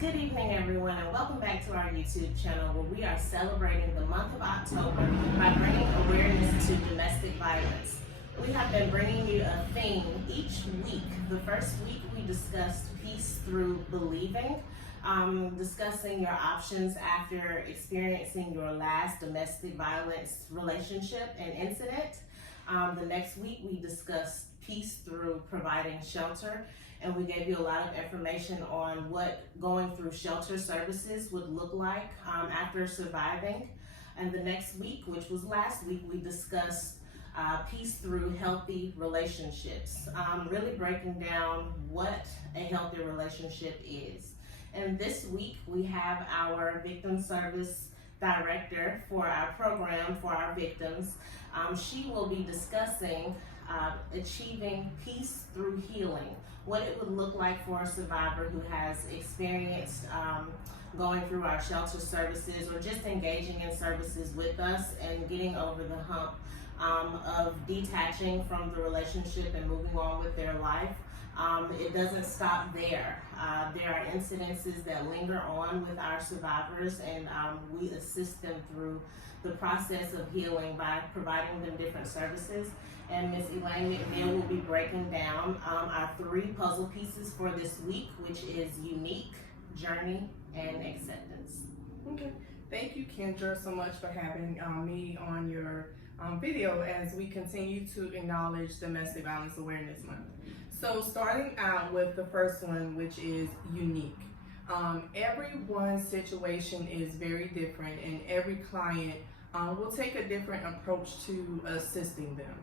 Good evening, everyone, and welcome back to our YouTube channel where we are celebrating the month of October by bringing awareness to domestic violence. We have been bringing you a theme each week. The first week we discussed peace through believing, discussing your options after experiencing your last domestic violence relationship and incident. The next week we discussed peace through providing shelter, and we gave you a lot of information on what going through shelter services would look like after surviving. And the next week, which was last week, we discussed peace through healthy relationships, really breaking down what a healthy relationship is. And this week, we have our victim service director for our program for our victims. She will be discussing achieving peace through healing, what it would look like for a survivor who has experienced going through our shelter services or just engaging in services with us and getting over the hump of detaching from the relationship and moving on with their life. It doesn't stop there. There are incidences that linger on with our survivors, and we assist them through the process of healing by providing them different services. And Ms. Elaine McNeil will be breaking down our 3 puzzle pieces for this week, which is unique, journey, and acceptance. Okay. Thank you, Kendra, so much for having me on your video as we continue to acknowledge Domestic Violence Awareness Month. So starting out with the first one, which is unique. Everyone's situation is very different, and every client will take a different approach to assisting them.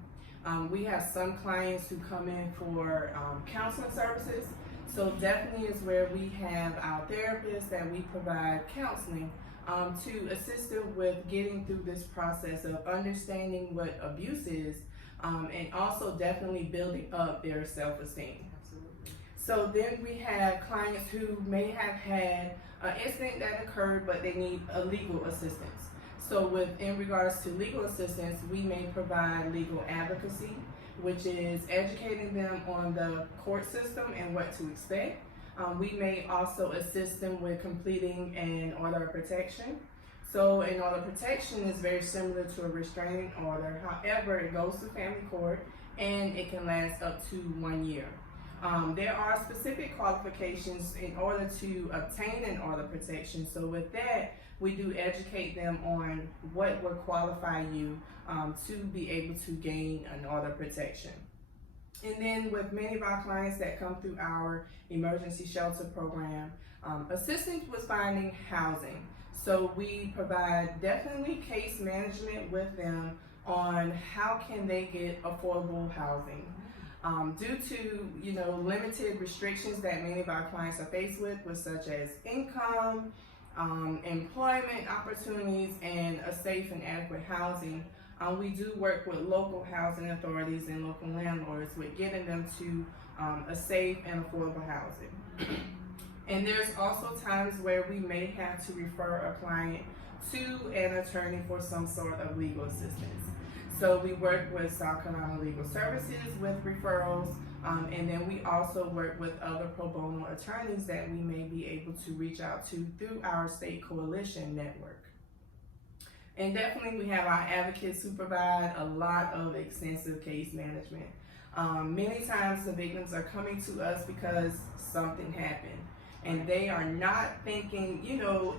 We have some clients who come in for counseling services, so definitely is where we have our therapists that we provide counseling to assist them with getting through this process of understanding what abuse is, and also definitely building up their self-esteem. So then we have clients who may have had an incident that occurred, but they need a legal assistance. So in regards to legal assistance, we may provide legal advocacy, which is educating them on the court system and what to expect. We may also assist them with completing an order of protection. So an order of protection is very similar to a restraining order. However, it goes to family court and it can last up to 1 year. There are specific qualifications in order to obtain an order of protection. So with that, we do educate them on what would qualify you to be able to gain an order of protection. And then with many of our clients that come through our emergency shelter program, assistance with finding housing. So we provide definitely case management with them on how can they get affordable housing. Due to limited restrictions that many of our clients are faced with such as income, employment opportunities, and a safe and adequate housing, we do work with local housing authorities and local landlords with getting them to a safe and affordable housing. And there's also times where we may have to refer a client to an attorney for some sort of legal assistance. So we work with South Carolina Legal Services with referrals, and then we also work with other pro bono attorneys that we may be able to reach out to through our state coalition network. And definitely we have our advocates who provide a lot of extensive case management. Many times the victims are coming to us because something happened, and they are not thinking,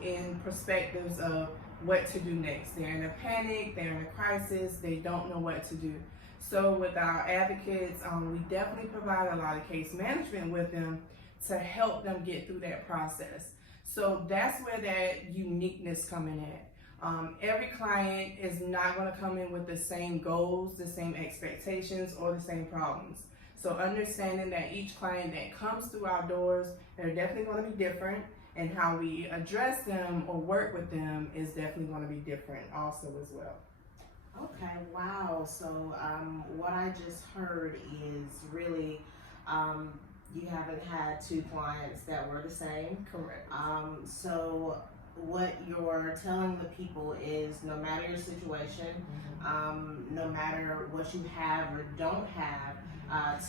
in perspectives of what to do next. They're in a panic, they're in a crisis, they don't know what to do. So with our advocates, we definitely provide a lot of case management with them to help them get through that process. So that's where that uniqueness coming in. Every client is not going to come in with the same goals, the same expectations, or the same problems. So understanding that each client that comes through our doors, they're definitely going to be different, and how we address them or work with them is definitely going to be different also as well. Okay, wow. So what I just heard is really you haven't had 2 clients that were the same. Correct. So what you're telling the people is no matter your situation, no matter what you have or don't have,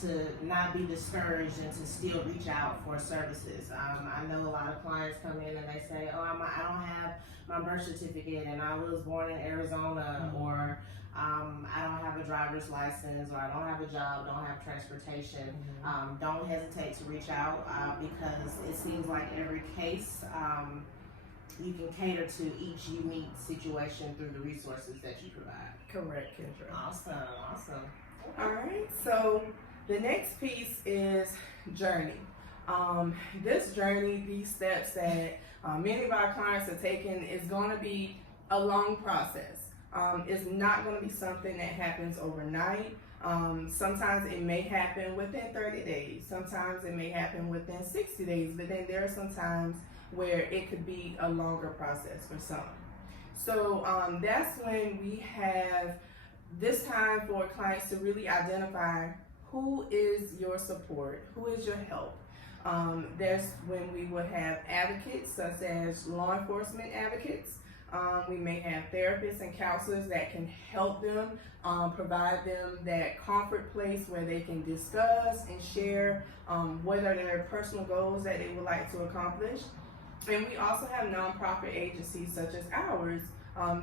to not be discouraged and to still reach out for services. I know a lot of clients come in and they say, oh, I don't have my birth certificate and I was born in Arizona, or I don't have a driver's license, or I don't have a job, don't have transportation. Don't hesitate to reach out because it seems like every case you can cater to each unique situation through the resources that you provide. Correct, Kendra. Awesome. All right, so the next piece is journey. This journey, these steps that many of our clients are taking, is going to be a long process. It's not going to be something that happens overnight. Sometimes it may happen within 30 days. Sometimes it may happen within 60 days, but then there are some times where it could be a longer process for some. So that's when we have this time for clients to really identify who is your support, who is your help. There's when we would have advocates such as law enforcement advocates. We may have therapists and counselors that can help them, provide them that comfort place where they can discuss and share what are their personal goals that they would like to accomplish. And we also have nonprofit agencies such as ours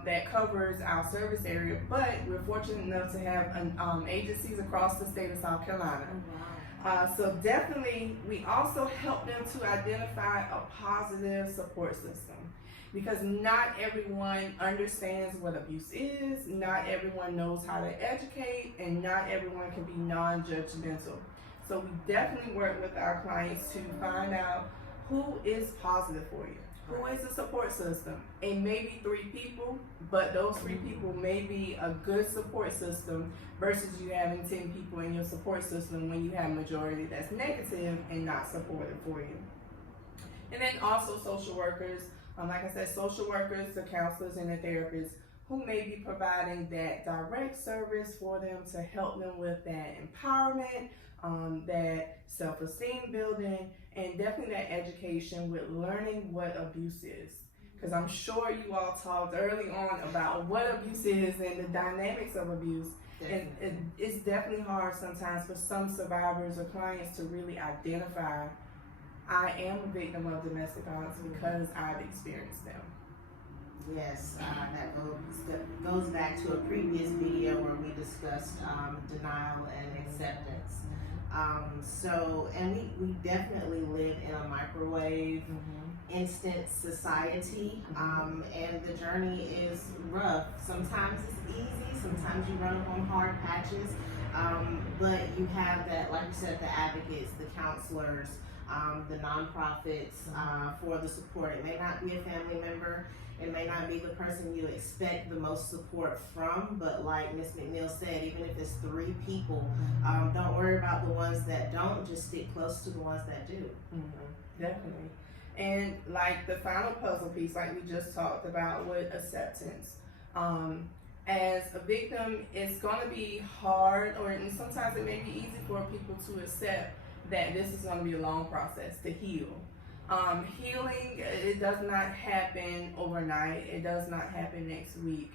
that covers our service area, but we're fortunate enough to have agencies across the state of South Carolina. So definitely, we also help them to identify a positive support system, because not everyone understands what abuse is, not everyone knows how to educate, and not everyone can be non-judgmental. So we definitely work with our clients to find out who is positive for you. Who is the support system? It may be 3 people, but those 3 people may be a good support system versus you having 10 people in your support system when you have majority that's negative and not supportive for you. And then also social workers, like I said, social workers, the counselors and the therapists who may be providing that direct service for them to help them with that empowerment, that self-esteem building, and definitely that education with learning what abuse is. Because I'm sure you all talked early on about what abuse is and the dynamics of abuse. And it's definitely hard sometimes for some survivors or clients to really identify, I am a victim of domestic violence because I've experienced them. Yes, that goes back to a previous video where we discussed denial and acceptance. And we definitely live in a microwave instant society, and the journey is rough. Sometimes it's easy, sometimes you run up on hard patches, but you have that, like you said, the advocates, the counselors, the nonprofits for the support. It may not be a family member, it may not be the person you expect the most support from, but like Ms. McNeil said, even if it's 3 people, don't worry about the ones that don't, just stick close to the ones that do. Definitely. And like the final puzzle piece, like we just talked about with acceptance. As a victim, it's going to be hard, and sometimes it may be easy for people to accept that this is going to be a long process to heal. Healing, it does not happen overnight. It does not happen next week,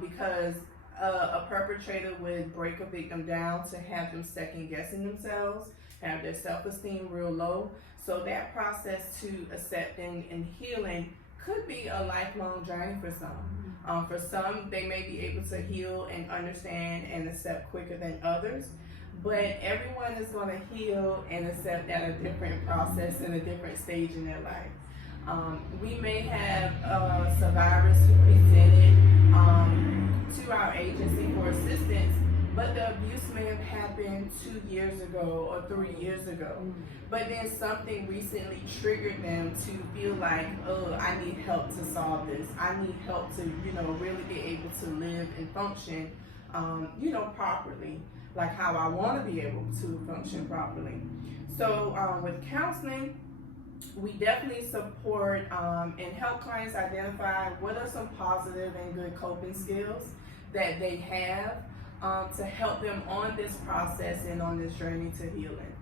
because a perpetrator would break a victim down to have them second guessing themselves, have their self-esteem real low. So that process to accepting and healing could be a lifelong journey for some. For some, they may be able to heal and understand and accept quicker than others. But everyone is going to heal and accept at a different process and a different stage in their life. We may have survivors who presented to our agency for assistance, but the abuse may have happened 2 years ago or 3 years ago. But then something recently triggered them to feel like, oh, I need help to solve this. I need help to, really be able to live and function, properly, like how I want to be able to function properly. So with counseling, we definitely support and help clients identify what are some positive and good coping skills that they have to help them on this process and on this journey to healing.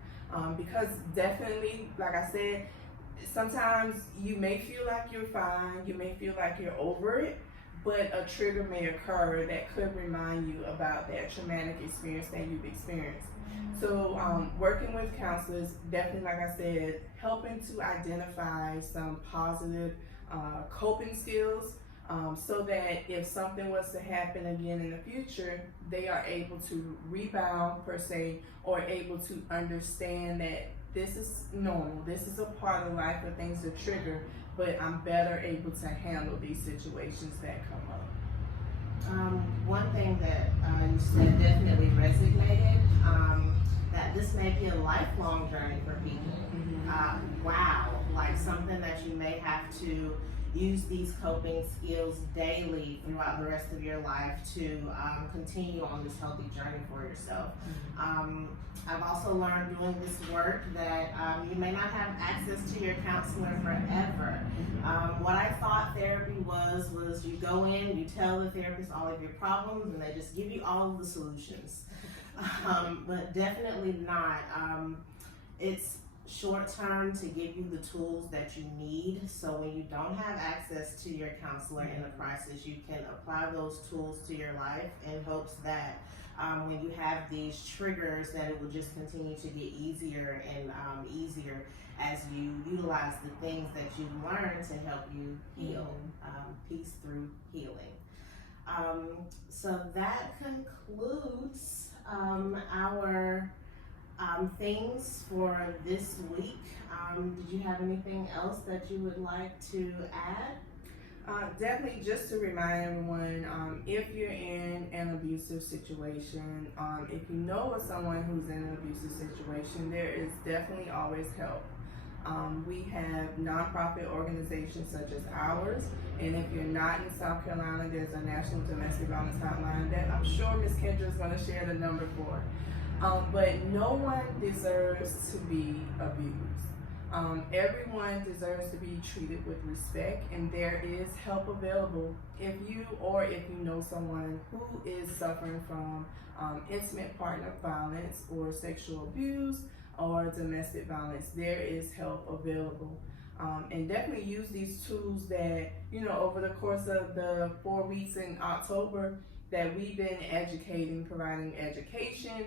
Because definitely, like I said, sometimes you may feel like you're fine, you may feel like you're over it, but a trigger may occur that could remind you about that traumatic experience that you've experienced. So working with counselors, definitely, like I said, helping to identify some positive coping skills, so that if something was to happen again in the future, they are able to rebound per se, or able to understand that this is normal, this is a part of life for things to trigger, but I'm better able to handle these situations that come up. One thing that you said definitely resonated, that this may be a lifelong journey for people. Wow, like something that you may have to use these coping skills daily throughout the rest of your life to continue on this healthy journey for yourself. I've also learned doing this work that you may not have access to your counselor forever. What I thought therapy was you go in, you tell the therapist all of your problems, and they just give you all of the solutions. But definitely not. It's short term to give you the tools that you need, so when you don't have access to your counselor in the crisis, you can apply those tools to your life in hopes that when you have these triggers, that it will just continue to get easier and easier as you utilize the things that you learn to help you heal, peace through healing. So that concludes our things for this week. Did you have anything else that you would like to add? Definitely just to remind everyone, if you're in an abusive situation, if you know of someone who's in an abusive situation, there is definitely always help. We have nonprofit organizations such as ours, and if you're not in South Carolina, there's a National Domestic Violence Hotline that I'm sure Ms. Kendra is going to share the number for. But no one deserves to be abused. Everyone deserves to be treated with respect, and there is help available if you know someone who is suffering from intimate partner violence or sexual abuse or domestic violence. There is help available. And definitely use these tools that, over the course of the 4 weeks in October that we've been providing education,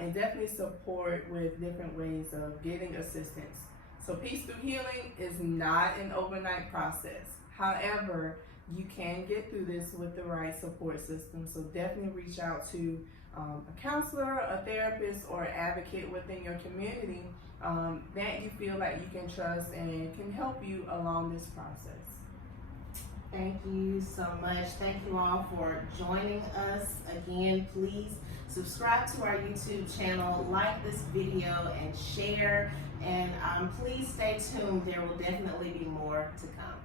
and definitely support with different ways of getting assistance. So Peace Through Healing is not an overnight process. However, you can get through this with the right support system. So definitely reach out to a counselor, a therapist, or advocate within your community that you feel like you can trust and can help you along this process. Thank you so much. Thank you all for joining us. Again, please subscribe to our YouTube channel, like this video, and share. And please stay tuned. There will definitely be more to come.